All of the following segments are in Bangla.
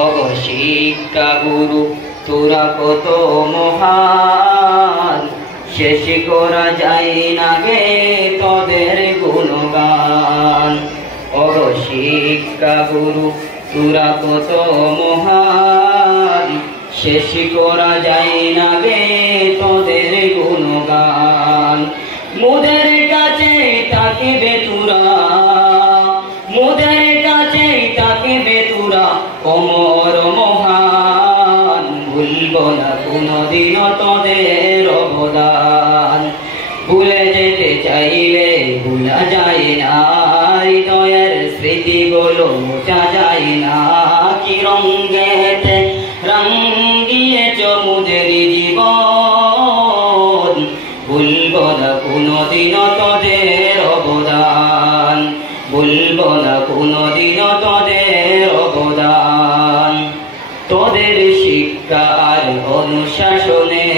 অগশিক্ষা গুরু তোরা কত মহান, শেষ করা যায় না গে তোদের গুণগান। অগশিক্ষা গুরু তোরা কত মহান, শেষ করা যায় না গে তোদের গুণগান। মোদের কাছে থাকিবে তোরা, মোদের কাছে থাকিবে তোরা অমর মহান। ভুলব না কোনদিন তোদের অবদান, ভুলে যেতে চাইলে ভুলা যায় না, হৃদয়ের স্মৃতিগুলো মোছা যায় না। কি রঙেতে রঙিয়েছ মোদের জীবন, ভুলব না কোনদিন তোদের অবদান, ভুলব না কোনদিন তোদের অবদান। তোদের শিক্ষা আর অনুশাসনে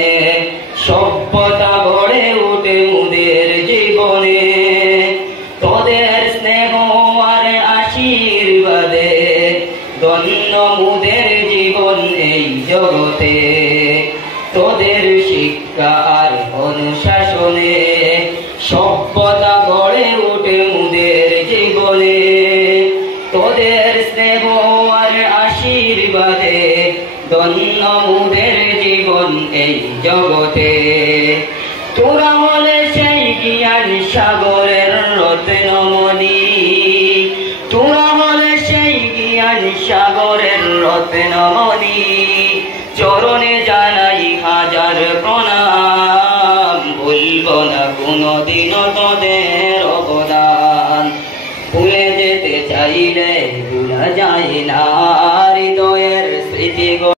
সভ্যতা গড়ে ওঠে মোদের জীবনে, তোদের স্নেহ আর আশীর্বাদে ধন্য মোদের জীবন এই জগতে। তোদের শিক্ষা আর অনুশাসনে সভ্যতা গড়ে ওঠে মোদের জীবনে, তোদের স্নেহ আর আশীর্বাদে ধন্য মোদের জীবন এই জগতে। তোরা হলে সেই জ্ঞান সাগরের রত্নমণি, তোরা হলে সেই জ্ঞান সাগরের রত্নমণি। চরণে জানাই হাজার প্রণাম, ভুলব না কোনদিন তোদের অবদান। ভুলে যেতে চাইলে ভুলা যায় না, হৃদয়ের স্মৃতি